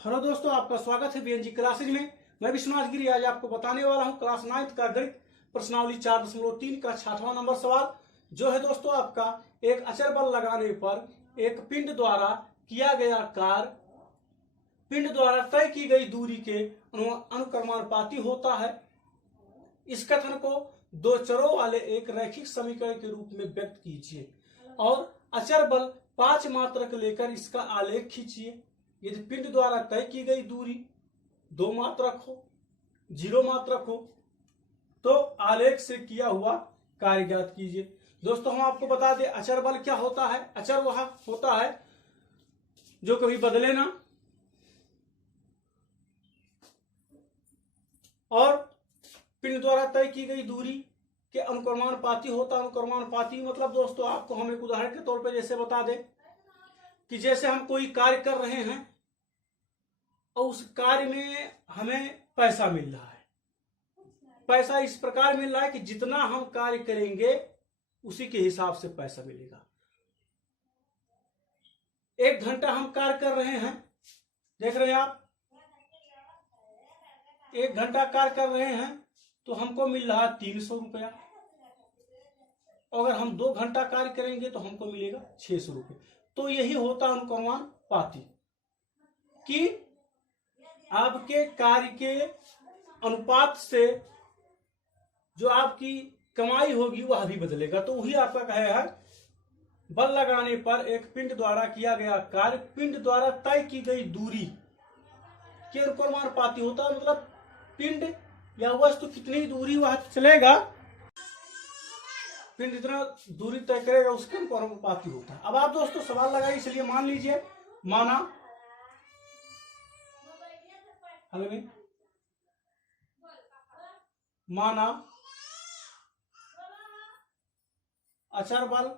Hello दोस्तों, आपका स्वागत है बीएनजी क्लासेज में। मैं विश्वनाथ गिरी आज आपको बताने वाला हूं क्लास 9 का गणित प्रश्नावली 4.3 का 6वां नंबर सवाल, जो है दोस्तों आपका एक अचर बल लगाने पर एक पिंड द्वारा किया गया कार्य पिंड द्वारा तय की गई दूरी के अनुक्रमानुपाती होता है। इस कथन को दो चरों वाले एक रैखिक समीकरण के रूप में व्यक्त कीजिए और अचर बल 5 मात्रक लेकर इसका आलेख खींचिए। यदि पिंड द्वारा तय की गई दूरी 2 मात्रक हो, 0 मात्रक हो, तो आलेख से किया हुआ कार्य ज्ञात कीजिए। दोस्तों हम आपको बता दें अचर बल क्या होता है। अचर वह होता है जो कभी बदले ना और पिंड द्वारा तय की गई दूरी के अनुक्रमानुपाती होता है। अनुक्रमानुपाती मतलब दोस्तों आपको हम एक उदाहरण के तौर पर जैसे बता दें कि जैसे हम कोई कार्य कर रहे हैं और उस कार्य में हमें पैसा मिल रहा है। पैसा इस प्रकार मिल रहा है कि जितना हम कार्य करेंगे उसी के हिसाब से पैसा मिलेगा। 1 घंटा हम कार्य कर रहे हैं, देख रहे हैं आप, 1 घंटा कार्य कर रहे हैं तो हमको मिल रहा है 300 रुपया। अगर हम 2 घंटा कार्य करेंगे तो हमको मिलेगा 600 रुपये। तो यही होता अनुक्रमानुपाती कि आपके कार्य के अनुपात से जो आपकी कमाई होगी वह भी बदलेगा। तो वही आपका कहे है बल लगाने पर एक पिंड द्वारा किया गया कार्य पिंड द्वारा तय की गई दूरी के अनुक्रमानुपाती होता है। मतलब पिंड या वस्तु कितनी दूरी वह चलेगा, पिंड जितना दूरी तय करेगा उसके अनुक्रमानुपाती होता है। अब आप दोस्तों सवाल लगाइए। इसलिए मान लीजिए, माना अचर बल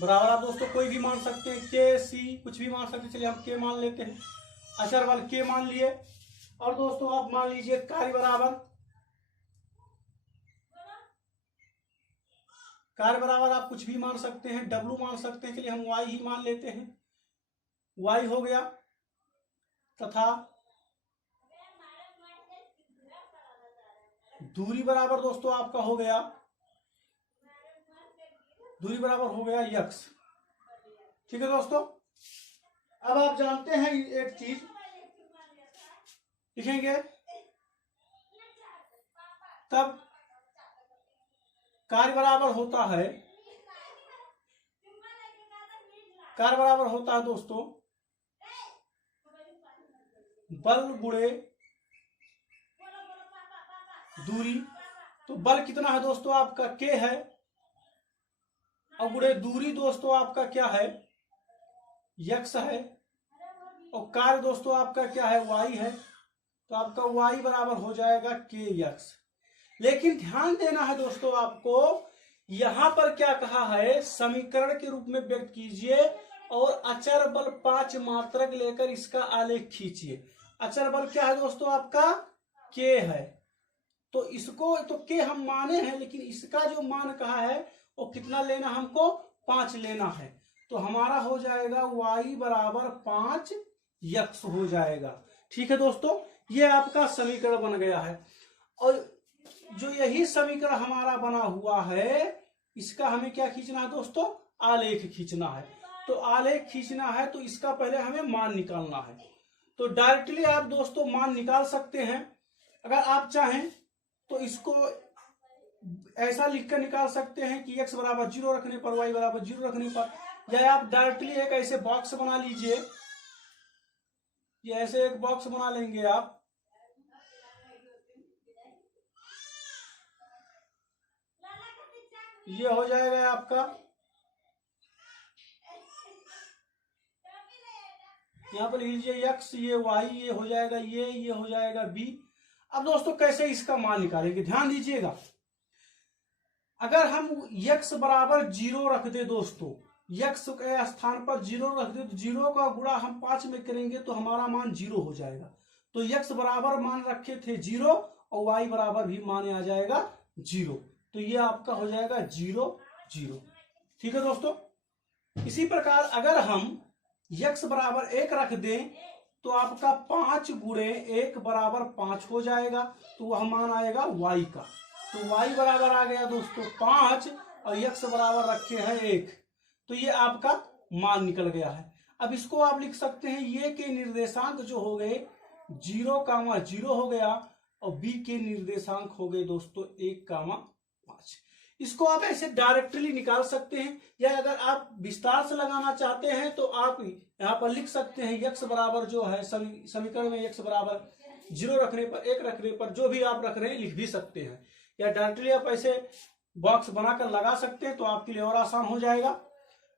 बराबर, आप दोस्तों कोई भी मान सकते हैं, के सी कुछ भी मान सकते हैं। चलिए हम के मान लेते हैं। अचर बल के मान लिए और दोस्तों आप मान लीजिए कार्य बराबर आप कुछ भी मान सकते हैं, डब्लू मान सकते हैं। चलिए हम वाई ही मान लेते हैं। वाई हो गया तथा दूरी बराबर दोस्तों आपका हो गया, दूरी बराबर हो गया यक्स। ठीक है दोस्तों, अब आप जानते हैं एक चीज लिखेंगे तब कार्य बराबर होता है, कार्य बराबर होता है दोस्तों बल गुणे दूरी। तो बल कितना है दोस्तों आपका के है और गुणे दूरी दोस्तों आपका क्या है, यक्स है, और कार्य दोस्तों आपका क्या है, वाई है। तो आपका वाई बराबर हो जाएगा के यक्स। लेकिन ध्यान देना है दोस्तों आपको, यहां पर क्या कहा है, समीकरण के रूप में व्यक्त कीजिए और अचर बल 5 मात्रक लेकर इसका आलेख खींचिए। अचर बल क्या है दोस्तों आपका के है, तो इसको तो के हम माने हैं, लेकिन इसका जो मान कहा है वो कितना लेना, हमको 5 लेना है। तो हमारा हो जाएगा y बराबर 5 यक्स हो जाएगा। ठीक है दोस्तों, ये आपका समीकरण बन गया है। और जो यही समीकरण हमारा बना हुआ है इसका हमें क्या खींचना है दोस्तों, आलेख खींचना है। तो आलेख खींचना है तो इसका पहले हमें मान निकालना है। तो डायरेक्टली आप दोस्तों मान निकाल सकते हैं। अगर आप चाहें तो इसको ऐसा लिखकर निकाल सकते हैं कि x बराबर 0 रखने पर y बराबर 0 रखने पर, या आप डायरेक्टली एक ऐसे बॉक्स बना लीजिए। ये ऐसे एक बॉक्स बना लेंगे आप, ये हो जाएगा आपका, यहां पर लीजिए x, ये y, ये हो जाएगा ये हो जाएगा b। अब दोस्तों कैसे इसका मान निकालेंगे, ध्यान दीजिएगा। अगर हम x बराबर 0 रख दे दोस्तों, x के स्थान पर 0 रख दे तो 0 का गुणा हम 5 में करेंगे तो हमारा मान 0 हो जाएगा। तो x बराबर मान रखे थे 0 और y बराबर भी मान आ जाएगा 0। तो ये आपका हो जाएगा 0 0। ठीक है दोस्तों, इसी प्रकार अगर हम यक्स बराबर 1 रख दें तो आपका 5 गुणे 1 बराबर 5 हो जाएगा, तो वह मान आएगा y का। तो y बराबर आ गया दोस्तों 5 और यक्स बराबर रखे हैं 1, तो ये आपका मान निकल गया है। अब इसको आप लिख सकते हैं ये के निर्देशांक जो हो गए 0,0 हो गया और b के निर्देशांक हो गए दोस्तों 1,5। इसको आप ऐसे डायरेक्टली निकाल सकते हैं, या अगर आप विस्तार से लगाना चाहते हैं तो आप यहाँ पर लिख सकते हैं यक्स बराबर जो है समीकरण में यक्स बराबर 0 रखने पर 1 रखने पर जो भी आप रख रहे हैं लिख भी सकते हैं, या डायरेक्टली आप ऐसे बॉक्स बनाकर लगा सकते हैं तो आपके लिए और आसान हो जाएगा।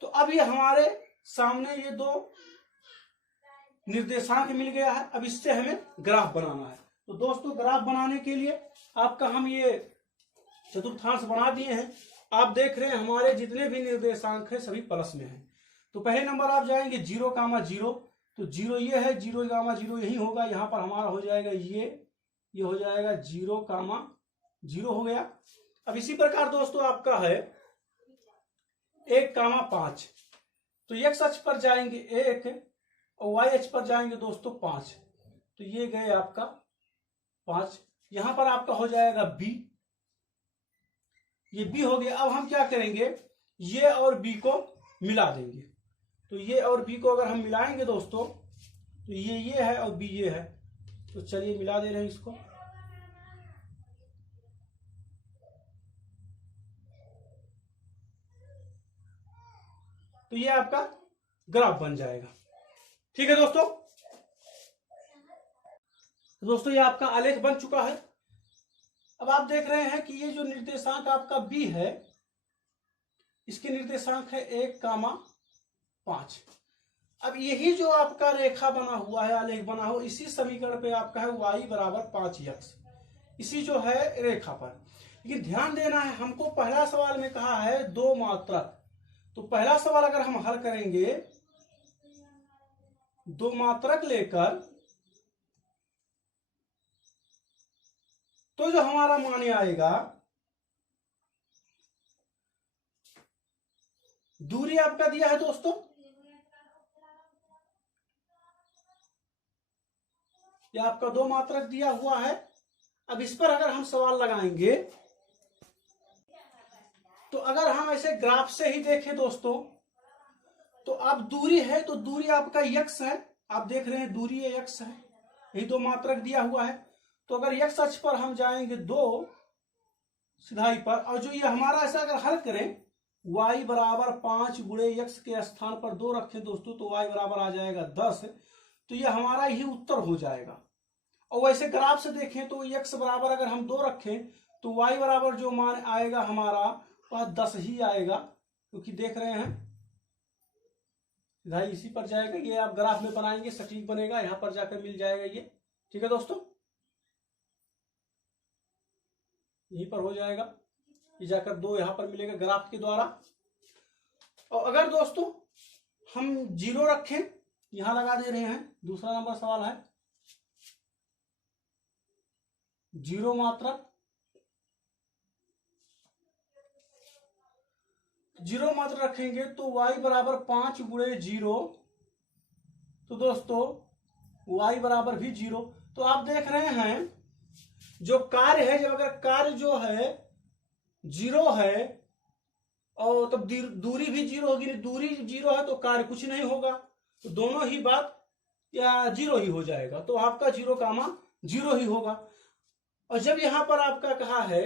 तो अब ये हमारे सामने ये दो निर्देशांक मिल गया है। अब इससे हमें ग्राफ बनाना है। तो दोस्तों ग्राफ बनाने के लिए आपका हम ये चतुर्थांश बना दिए हैं। आप देख रहे हैं हमारे जितने भी निर्देशांक है सभी प्लस में है। तो पहले नंबर आप जाएंगे 0,0, तो 0 ये है, 0,0 यही होगा। यहाँ पर हमारा हो जाएगा ये हो जाएगा 0,0 हो गया। अब इसी प्रकार दोस्तों आपका है 1,5, तो x अक्ष पर जाएंगे 1 और y अक्ष पर जाएंगे दोस्तों 5, तो ये गए आपका 5। यहां पर आपका हो जाएगा b, ये b हो गया। अब हम क्या करेंगे, ये और b को मिला देंगे। तो ये और b को अगर हम मिलाएंगे दोस्तों तो ये है और b ये है। तो चलिए मिला दे रहे हैं इसको। तो ये आपका ग्राफ बन जाएगा। ठीक है दोस्तों। तो दोस्तों ये आपका आलेख बन चुका है। अब आप देख रहे हैं कि ये जो निर्देशांक आपका b है, इसके निर्देशांक है 1,5। अब यही जो आपका रेखा बना हुआ है, आलेख बना हुआ, इसी समीकरण पे आपका है y बराबर 5x, इसी जो है रेखा पर। लेकिन ध्यान देना है, हमको पहला सवाल में कहा है 2 मात्रक। तो पहला सवाल अगर हम हल करेंगे 2 मात्रक लेकर, तो जो हमारा मान आएगा, दूरी आपका दिया है दोस्तों, ये आपका 2 मात्रक दिया हुआ है। अब इस पर अगर हम सवाल लगाएंगे तो अगर हम ऐसे ग्राफ से ही देखें दोस्तों, तो अब दूरी है तो दूरी आपका x है। आप देख रहे हैं दूरी ये x है, यही 2 मात्रक दिया हुआ है। तो अगर x अक्ष पर हम जाएंगे 2 सिधाई पर, और जो ये हमारा ऐसा अगर हल करें y बराबर 5 गुणे x के स्थान पर 2 रखें दोस्तों, तो y बराबर आ जाएगा 10। तो ये हमारा ही उत्तर हो जाएगा। और वैसे ग्राफ से देखें तो x बराबर अगर हम 2 रखें तो y बराबर जो मान आएगा हमारा वह 10 ही आएगा, क्योंकि देख रहे हैं भाई इसी पर जाएगा। ये आप ग्राफ में बनाएंगे सटीक बनेगा, यहां पर जाकर मिल जाएगा ये। ठीक है दोस्तों, यहीं पर हो जाएगा, ये जाकर 2 यहां पर मिलेगा ग्राफ के द्वारा। और अगर दोस्तों हम 0 रखें, यहां लगा दे रहे हैं, दूसरा नंबर सवाल है 0 मात्रक। 0 मात्रक रखेंगे तो y बराबर 5 गुणे 0, तो दोस्तों y बराबर भी 0। तो आप देख रहे हैं जो कार्य है, जब अगर कार्य जो है 0 है और तब दूरी भी 0 होगी, दूरी 0 है तो कार्य कुछ नहीं होगा, तो दोनों ही बात या 0 ही हो जाएगा। तो आपका 0,0 ही होगा। और जब यहां पर आपका कहा है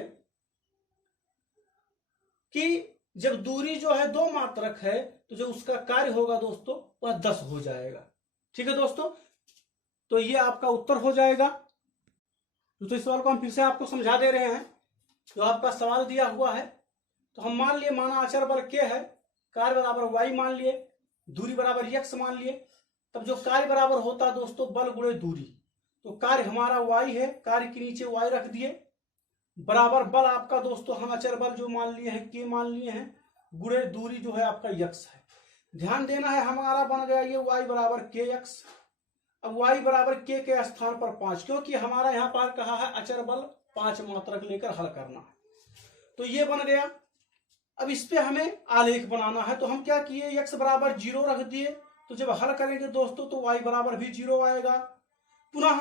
कि जब दूरी जो है 2 मात्रक है तो जो उसका कार्य होगा दोस्तों वह 10 हो जाएगा। ठीक है दोस्तों, तो ये आपका उत्तर हो जाएगा। तो इस सवाल को हम फिर से आपको समझा दे रहे हैं। जो आपका सवाल दिया हुआ है, तो हम मान लिए माना अचर बल k है, कार्य बराबर y मान लिए, दूरी बराबर x मान लिए। तब जो कार्य बराबर होता दोस्तों बल गुणे दूरी, तो कार्य हमारा y है, कार्य के नीचे y रख दिए, बराबर बल आपका दोस्तों हम अचर बल जो मान लिए हैं k मान लिए हैं, गुणे दूरी जो है आपका x है। ध्यान देना है हमारा बन गया ये y बराबर kx। अब y बराबर k के स्थान पर 5, क्योंकि हमारा यहाँ पर कहा है अचर बल 5 मात्रक लेकर हल करना है, तो ये बन गया। अब इस पे हमें आलेख बनाना है, तो हम क्या किए, x बराबर 0 रख दिए, तो जब हल करेंगे दोस्तों तो y बराबर भी 0 आएगा। पुनः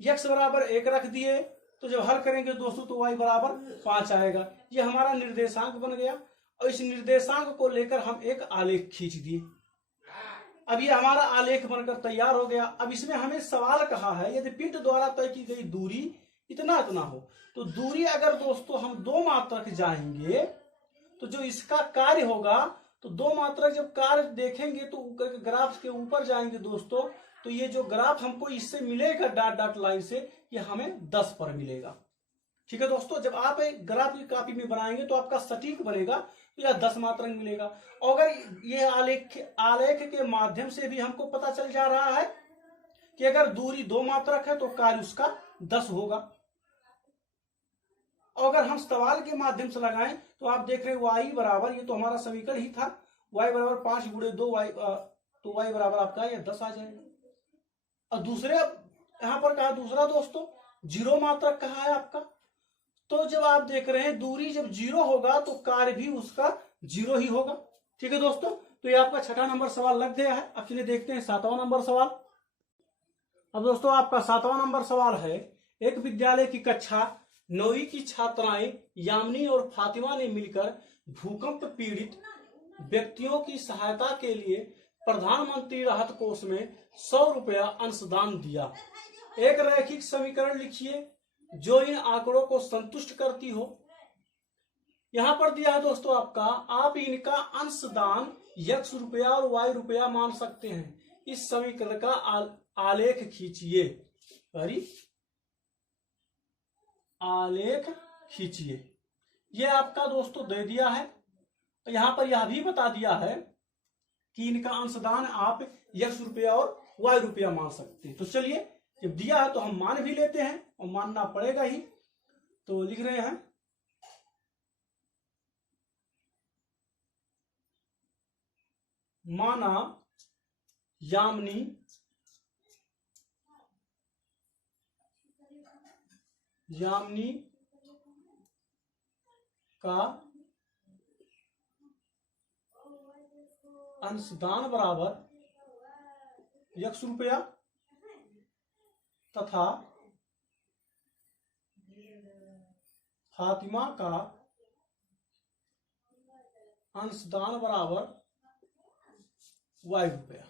x बराबर 1 रख दिए तो जब हल करेंगे दोस्तों तो y बराबर 5 आएगा। ये हमारा निर्देशांक बन गया और इस निर्देशांक को लेकर हम एक आलेख खींच दिए। अब ये हमारा आलेख बनकर तैयार हो गया। अब इसमें हमें सवाल कहा है यदि पिंड द्वारा तय की गई दूरी इतना इतना हो, तो दूरी अगर दोस्तों हम 2 मात्रक जाएंगे तो जो इसका कार्य होगा, तो 2 मात्रक जब कार्य देखेंगे तो ग्राफ के ऊपर जाएंगे दोस्तों, तो ये जो ग्राफ हमको इससे मिलेगा डॉट डॉट लाइन से, ये हमें 10 पर मिलेगा। ठीक है दोस्तों, जब आप एक ग्राफ की कॉपी में बनाएंगे तो आपका सटीक बनेगा, तो यह 10 मात्रक मिलेगा। और अगर ये आलेख के माध्यम से भी हमको पता चल जा रहा है कि अगर दूरी 2 मात्रक है तो कार्य उसका 10 होगा। और अगर हम सवाल के माध्यम से लगाएं तो आप देख रहे हैं y बराबर, ये तो हमारा समीकरण ही था, y बराबर 5 गुणे 2 y, तो y बराबर आपका ये 10 आ जाएगा। और दूसरे यहां पर कहा दूसरा दोस्तों 0 मात्रक कहा है आपका, तो जब आप देख रहे हैं दूरी जब 0 होगा तो कार्य भी उसका 0 ही होगा। ठीक है दोस्तों, तो ये आपका 6वां नंबर सवाल लग गया है। अब चलिए देखते हैं 7वां नंबर सवाल। अब दोस्तों आपका 7वां नंबर सवाल है, एक विद्यालय की कक्षा 9वीं की छात्राएं यामिनी और फातिमा ने मिलकर भूकंप पीड़ित व्यक्तियों की सहायता के लिए प्रधानमंत्री राहत कोष में 100 रुपया अंशदान दिया। एक रैखिक समीकरण लिखिए जो इन आंकड़ों को संतुष्ट करती हो। यहां पर दिया है दोस्तों आपका, आप इनका अंशदान x रुपया और y रुपया मान सकते हैं। इस समीकरण का आलेख खींचिए। आलेख खींचिए। ये आपका दोस्तों दे दिया है। यहां पर यह भी बता दिया है कि इनका अंशदान आप x रुपया और y रुपया मान सकते हैं। तो चलिए, जब दिया है तो हम मान भी लेते हैं और मानना पड़ेगा ही। तो लिख रहे हैं माना यामिनी का अंशदान बराबर x रुपया तथा फातिमा का अंशदान बराबर y रुपया।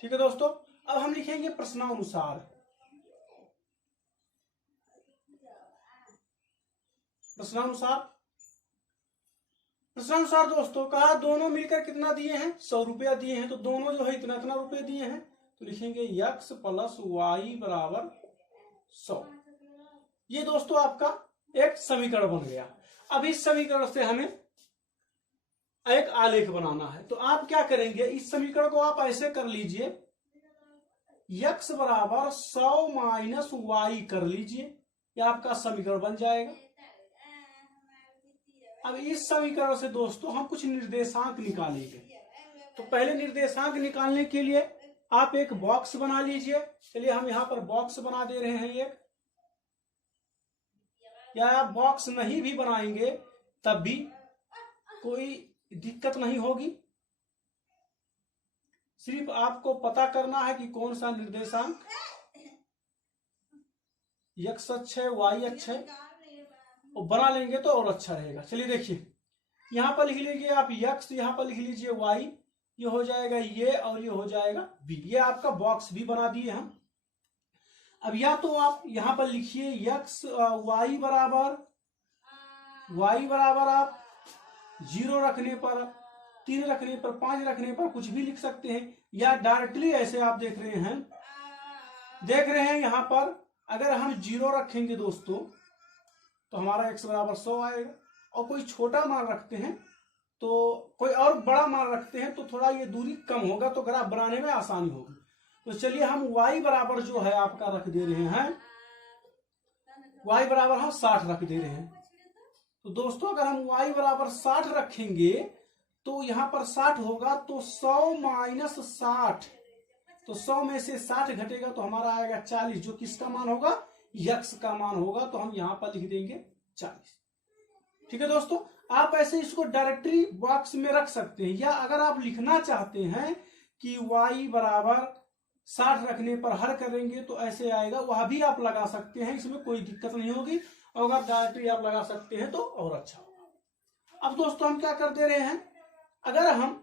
ठीक है दोस्तों, अब हम लिखेंगे प्रश्नानुसार। प्रश्नानुसार दोस्तों कहा दोनों मिलकर कितना दिए हैं, 100 रुपया दिए हैं। तो दोनों जो है इतना इतना रुपये दिए हैं, तो लिखेंगे x प्लस y बराबर 100। ये दोस्तों आपका एक समीकरण बन गया। अब इस समीकरण से हमें एक आलेख बनाना है। तो आप क्या करेंगे, इस समीकरण को आप ऐसे कर लीजिए, x बराबर 100 माइनस y कर लीजिए, यह आपका समीकरण बन जाएगा। अब इस समीकरण से दोस्तों हम कुछ निर्देशांक निकालेंगे। तो पहले निर्देशांक निकालने के लिए आप एक बॉक्स बना लीजिए। चलिए हम यहां पर बॉक्स बना दे रहे हैं एक, या आप बॉक्स नहीं भी बनाएंगे तब भी कोई दिक्कत नहीं होगी। सिर्फ आपको पता करना है कि कौन सा निर्देशांक x अक्ष है, y अक्ष है, और बना लेंगे तो और अच्छा रहेगा। चलिए देखिए, यहां पर लिख लीजिए आप x, यहां पर लिख लीजिए y, ये हो जाएगा ये और ये हो जाएगा b। ये आपका बॉक्स भी बना दिए हम। अब या तो आप यहां पर लिखिए x y बराबर आप 0 रखने पर, 3 रखने पर, 5 रखने पर कुछ भी लिख सकते हैं, या डायरेक्टली ऐसे आप देख रहे हैं यहां पर अगर हम 0 रखेंगे दोस्तों तो हमारा x बराबर 100 आएगा। और कोई छोटा मान रखते हैं तो कोई और बड़ा मान रखते हैं तो थोड़ा ये दूरी कम होगा, तो ग्राफ बनाने में आसानी होगी। तो चलिए हम y बराबर जो है आपका रख दे रहे हैं, y बराबर हम 60 रख दे रहे हैं। तो दोस्तों अगर हम y बराबर 60 रखेंगे तो यहां पर 60 होगा, तो 100 माइनस 60, तो 100 में से 60 घटेगा तो हमारा आएगा 40, जो किसका मान होगा, x का मान होगा। तो हम यहां पर लिख देंगे 40। ठीक है दोस्तों, आप ऐसे इसको डायरेक्टरी बॉक्स में रख सकते हैं, या अगर आप लिखना चाहते हैं कि y बराबर 60 रखने पर हल करेंगे तो ऐसे आएगा, वह भी आप लगा सकते हैं, इसमें कोई दिक्कत नहीं होगी। और अगर डायरेक्टरी आप लगा सकते हैं तो और अच्छा होगा। अब दोस्तों हम क्या कर दे रहे हैं, अगर हम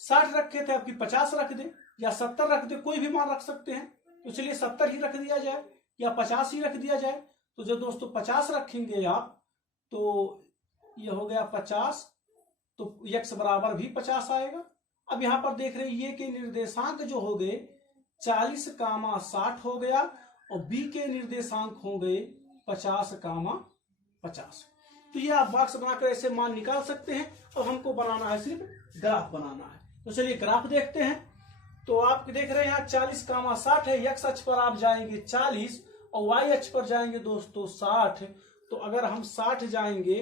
60 रखे थे आपकी 50 रख दे या 70 रख दे, कोई भी मान रख सकते हैं, तो चलिए 70 ही रख दिया जाए या 50 ही रख दिया जाए। तो जब दोस्तों 50 रखेंगे आप तो ये हो गया 50, तो x बराबर भी 50 आएगा। अब यहां पर देख रहे हैं ये के निर्देशांक जो हो गए 40, 60 हो गया, और b के निर्देशांक हो गए 50, 50। तो ये आप बॉक्स बनाकर ऐसे मान निकाल सकते हैं। और हमको बनाना है सिर्फ ग्राफ बनाना है, तो चलिए ग्राफ देखते हैं। तो आप देख रहे हैं यहाँ 40, 60 है, x अक्ष पर आप जाएंगे 40 और y अक्ष पर जाएंगे दोस्तों 60। तो अगर हम 60 जाएंगे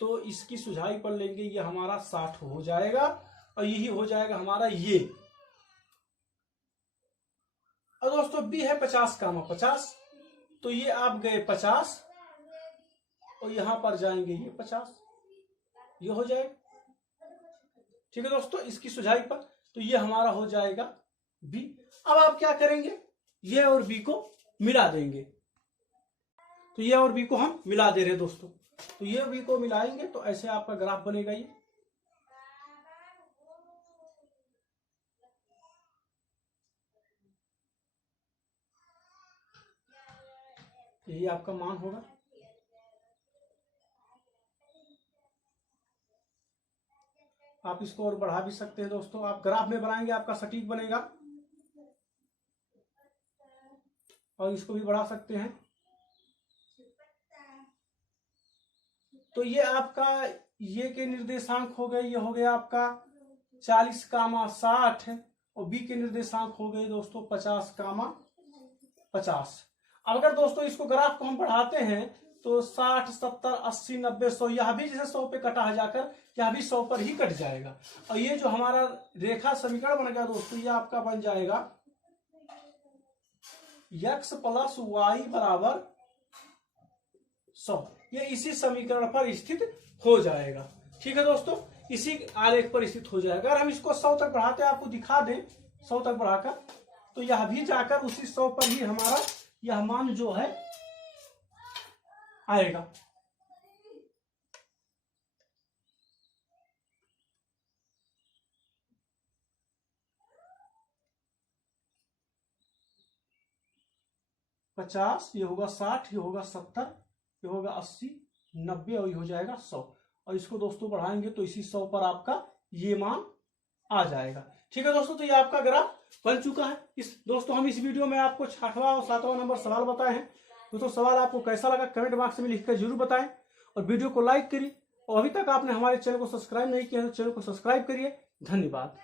तो इसकी सुझाई पर लेंगे, ये हमारा 60 हो जाएगा और यही हो जाएगा हमारा ये। और दोस्तों b है 50, 50, तो ये आप गए 50 और यहां पर जाएंगे ये 50, ये हो जाएगा। ठीक है दोस्तों, इसकी सुझाई पर तो ये हमारा हो जाएगा b। अब आप क्या करेंगे, ये और b को मिला देंगे। तो ये और b को हम मिला दे रहे दोस्तों, तो ये b को मिलाएंगे तो ऐसे आपका ग्राफ बनेगा। ये आपका मान होगा। आप इसको और बढ़ा भी सकते हैं दोस्तों, आप ग्राफ में बनाएंगे आपका सटीक बनेगा, और इसको भी बढ़ा सकते हैं। तो ये आपका ये के निर्देशांक हो गए, ये हो गया आपका 40, 60 और b के निर्देशांक हो गए दोस्तों 50, 50। अब अगर दोस्तों इसको ग्राफ को हम बढ़ाते हैं तो 60, 70, 80, 90, 100, यह भी जैसे 100 पे कटा जाकर यह भी 100 पर ही कट जाएगा। और ये जो हमारा रेखा समीकरण बन गया दोस्तों, ये आपका बन जाएगा x प्लस वाई बराबर 100। ये इसी समीकरण पर स्थित हो जाएगा। ठीक है दोस्तों, इसी आलेख पर स्थित हो जाएगा। अगर हम इसको 100 तक बढ़ाते हैं, आपको दिखा दें 100 तक बढ़ाकर, तो यह भी जाकर उसी 100 पर ही हमारा यह मान जो है आएगा। पचास, ये होगा 60, ये होगा 70, ये होगा 80, 90 और ये हो जाएगा 100। और इसको दोस्तों बढ़ाएंगे तो इसी 100 पर आपका ये मान आ जाएगा। ठीक है दोस्तों, तो ये आपका ग्राफ बन चुका है। दोस्तों हम इस वीडियो में आपको 6वां और 7वां नंबर सवाल बताए हैं। दोस्तों सवाल आपको कैसा लगा कमेंट बॉक्स में लिखकर जरूर बताएं, और वीडियो को लाइक करिए। और अभी तक आपने हमारे चैनल को सब्सक्राइब नहीं किया तो चैनल को सब्सक्राइब करिए। धन्यवाद।